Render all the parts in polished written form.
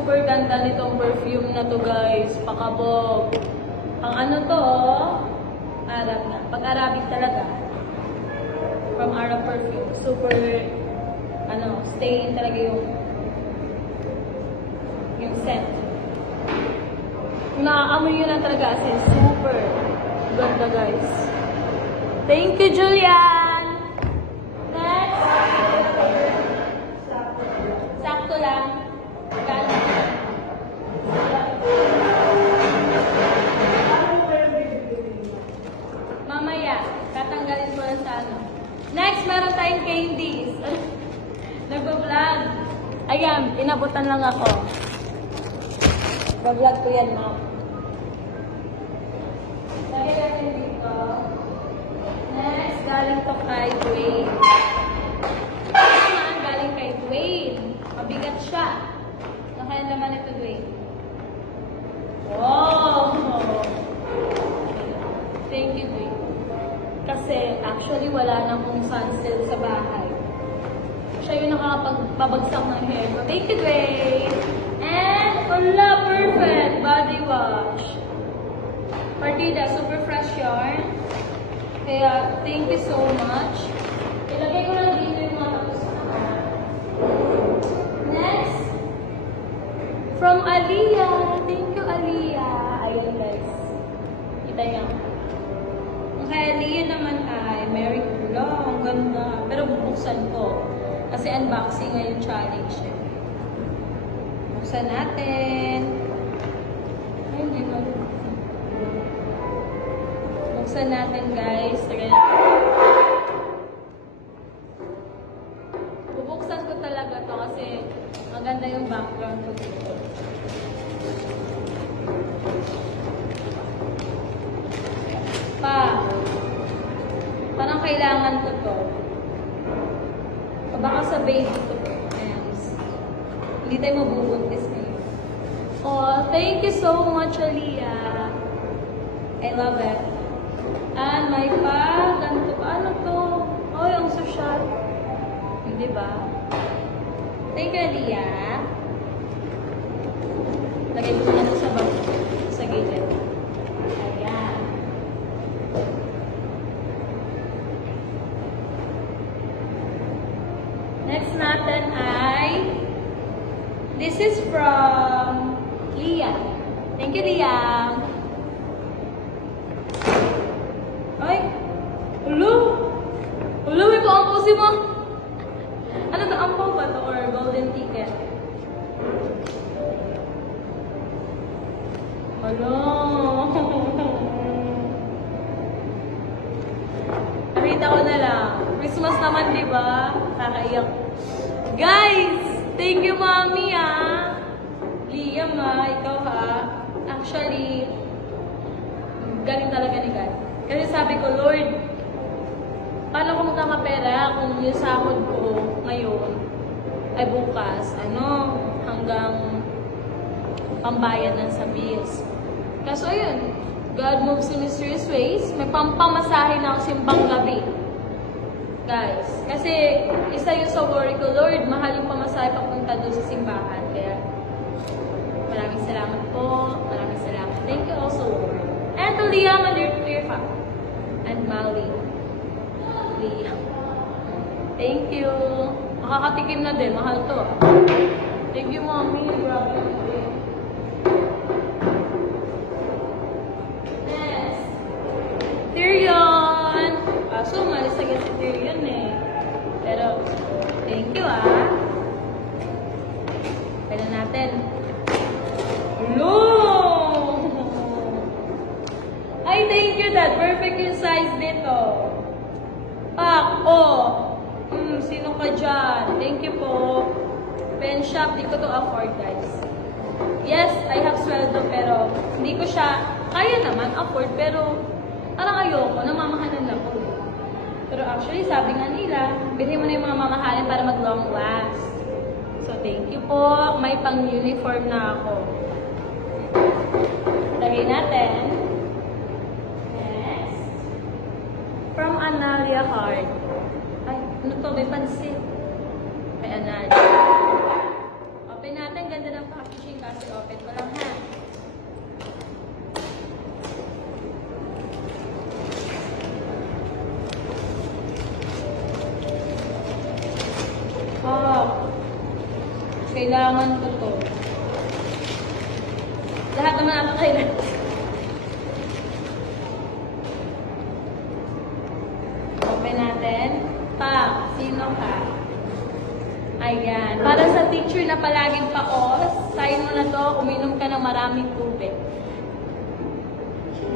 super ganda nitong perfume na to guys. Pakabog. Ang ano to, oh. Arab na. Pag Arabic talaga. From Arab perfume. Super, stain talaga yung scent. Naamoy yun na talaga kasi super ganda guys. Thank you, Julian! Next! Sakto lang. Mamaya, tatanggalin ko lang sa ano. Next, meron tayong candies. Nag-vlog. Ayan, inabutan lang ako. Nag-vlog ko yan, ma'am. Lagay natin dito. Next, galing to kay Dwayne. Galing kay Dwayne. Mabigat siya. Nakaya naman ito, Dwayne. Wow! Thank you, Dwayne. Kasi actually wala na akong sunscreen sa bahay. Siya yung nakakapagpabagsak ng hair ko. Thank you, Dwayne! And, wala, perfect! Body wash. Partida, super fresh yarn. Kaya, thank you so much. Ilagay ko lang dito yung mga tapos na. Next, from Aliyah. Thank you, Aliyah. Ayun, guys. Kita yan. Ang kay Aliyah naman ay Mary Kula. Ang ganda. Pero bubuksan ko. Kasi unboxing ngayon challenge eh. Buksan natin. Ay, hindi na. Buksan natin, guys. Bubuksan ko talaga to kasi maganda yung background ko dito. Parang kailangan ko to. Baka sa baby ko to. Ayan. Hindi tayo mabubuntis ngayon. Oh, thank you so much, Aliyah. I love it. And may ganito pa. Ano to? Oh, yung social. Hindi ba? Thank you, Aliyah. Lagay ko na ito sa bag. Sa gilid. Ayan. Next natin ay this is from Leah. Thank you, Leah. Ay! Ulo! Ulo, may pa-ampaw si mo! Ano to? Ampaw ba to? Or golden ticket? Ulo! Nakita ko na lang. Christmas naman, di ba? Kakaiyak. Guys! Thank you, Mami, ah! Liam, ah. Ikaw, ha? Actually, galing talaga ni God. Kasi sabi ko, Lord, paano ko magkakapera kung yung sahod ko ngayon ay bukas, hanggang pambayad ng sa bills. Kaso ayun, God moves in mysterious ways. May pampamasahe na ako simbang gabi. Guys, kasi isa yun sa worry ko, Lord, mahal yung pamasahe papunta doon sa simbahan. Kaya, maraming salamat po. Maraming salamat. Thank you also, Lord. And to Liam and dear and Mali. Liam. Thank you. Makakatikim na din. Mahal to. Thank you, Mommy. Grabe. Next. Tyrion. So, malis agad si Tyrion eh. Pero, thank you Pwede natin. Hello! Ay, thank you, Dad. Perfect yung size dito. Pak, sino ka dyan? Thank you po. Pen shop, di ko to afford, guys. Yes, I have sweldo, pero hindi ko siya, kaya naman afford, pero parang ayoko, namamahalan ako. Pero actually, sabi nga nila, bilhin mo na yung mga mamahalin para mag-long last. So, thank you po. May pang-uniform na ako. Lagay natin. Next. From Analia Heart. Ay, ano to? May pansit. Kay Analia. Open natin. Ganda ng packaging Open ko lang ha. Oh. Kailangan ko to. Lahat naman ako kailangan. Open natin. Pa, sino ka? Ayan. Para sa teacher na palaging paos, sign mo na to, uminom ka ng maraming tubig.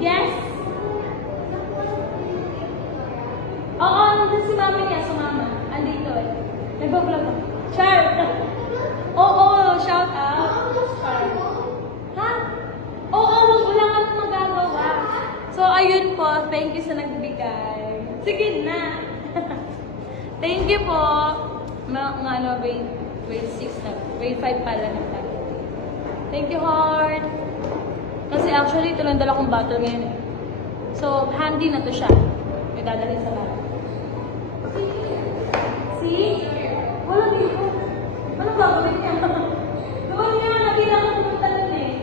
Yes? Oo, nandun si mami niya, sumama. Andito eh. Nagbablog ako. Char! Oo, shout out. Char. Ha? Oo, wala ka nang magagawa. So, ayun po. Thank you sa nagbigay. Sige na. Thank you po. Grade 6 na. Grade 5 pala na tayo. Thank you, Heart. Kasi actually, ito lang dala kong bottle ngayon eh. So, handy na to siya. May dadalhin sa bahay. See? Wala dito. Anong gagawin niya? Gawin niya, nakita ko pumunta nun eh.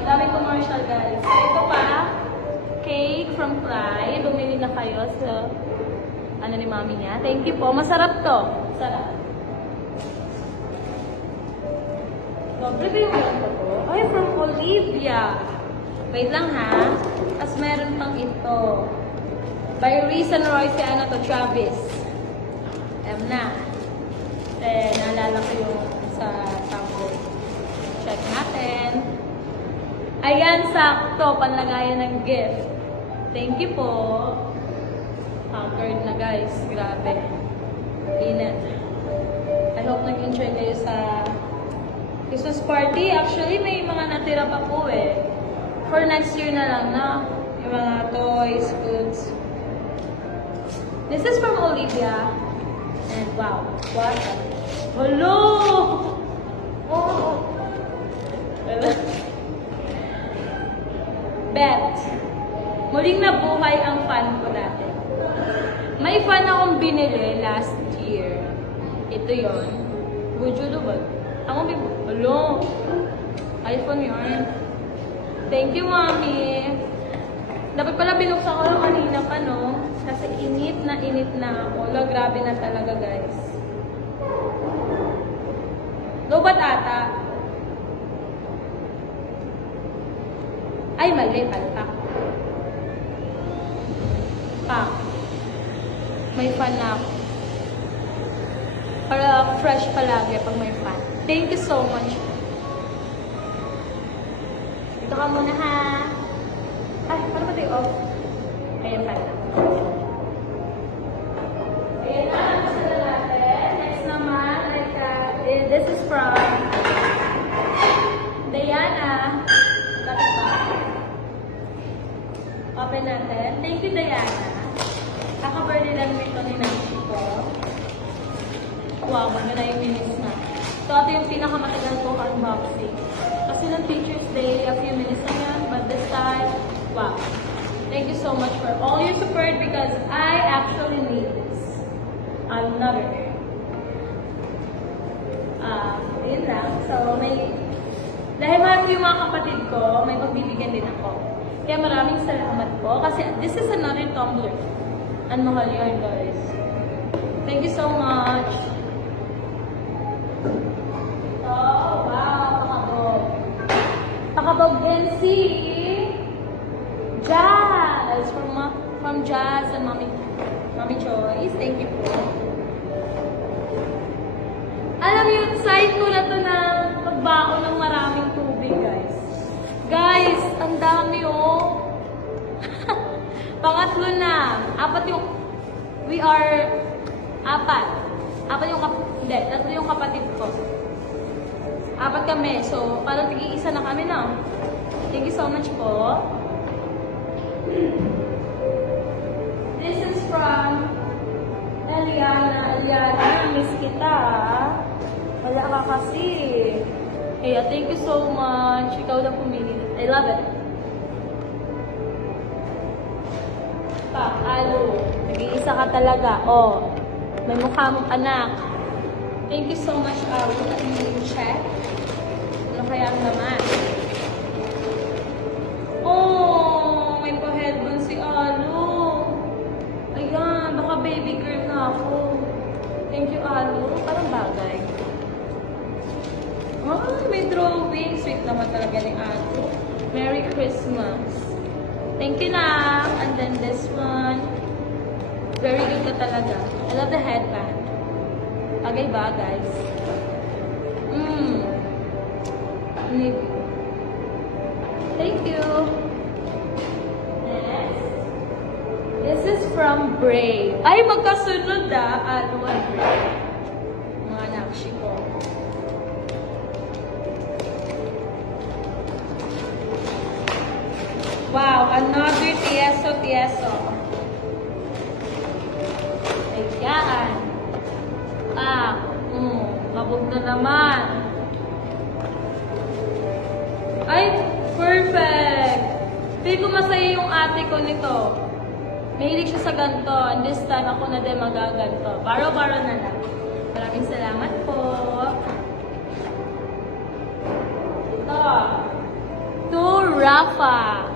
Madaming commercial, guys. So, ito pa. Cake from Fly. Bumili na kayo sa ano ni mami niya. Thank you po. Masarap to. Masarap. Prepare mo lang ito po. Ay, from Olivia. Wait lang ha. Tapos meron pang ito. By Reese and Roy, si ano to, Travis. Alam na. Naalala ko yung sa tambo. Check natin. Ayan, sakto. Panlagayan ng gift. Thank you po. Haggard na guys. Grabe. Init. I hope nag-enjoy kayo sa Christmas party. Actually, may mga natira pa po eh. For next year na lang na. Yung mga toys, foods. This is from Olivia. And wow. What? Hello! Oh! Bet. Muling nabuhay ang fan ko dati. May fan akong binili last year. Ito yon. Bujulo ba? Ako may hello. iPhone yun. Thank you, Mami. Dapat pala binuksan ko lang kanina pa, no? Kasi init na ako. Lo, grabe na talaga, guys. Lobat ata. Ay, mali. Palpak. Pak. May fan na ako. Para fresh palagi pag may fan. Thank you so much. Dito ka muna, ha? Ay, paano ba tayo off? Ayan pala. Ayan na, gusto na natin. Next naman, this is from Diana. Lapit ba? Open natin. Thank you, Diana. Kaka-birthday lang nito ni Nancy ko. Wow, maganda yung minutes na. So, ito yung pinakamatagal ko unboxing. Kasi ng Teacher's Day, a few minutes na yan. But this time, wow. Thank you so much for all your support because I actually need this. I'm not it. Yun lang. So, dahil mahal ko yung mga kapatid ko, may pagbibigyan din ako. Kaya maraming salamat po. Kasi this is another tumbler. Ang mahal yun, guys. Thank you so much. Oh, wow. Pakabog. Pakabog din si Jazz. From Jazz and Mommy Choice. Thank you po. Alam niyo, side ko na to na pagbao ng maraming tubig, guys. Guys, ang dami, oh. Pangatlo na. Tatlo yung kapatid ko. 4 kami. So, parang tig-iisa na kami na. Thank you so much po. This is from Eliana. Eliana, miss kita. Wala ka kasi. Kaya, thank you so much. Ikaw na pumili. I love it. Alo. Nag-iisa ka talaga. Oh. May mukha mong anak. Thank you so much, Alo. Let me check. Ano kaya naman. Oh, may pa-headband si Alo. Ayan, baka baby girl na ako. Thank you, Alo. Parang bagay. Ay, may drawing. Sweet naman talaga ni Alo. Merry Christmas. Thank you na. And then this one. Very good ka talaga. I love the headband. Bagay ba, guys? Navy. Thank you. Next. This is from Brave. Ay, magkasunod Alo and Brave. Mga nakshi ko. Wow, another tieso. Ayan. Kabog na naman. Ay, perfect! Feel ko masaya yung ate ko nito. Mahilig siya sa ganito. And this time, ako na din magaganto. Baro-baro na lang. Maraming salamat po. Ito. To Rafa.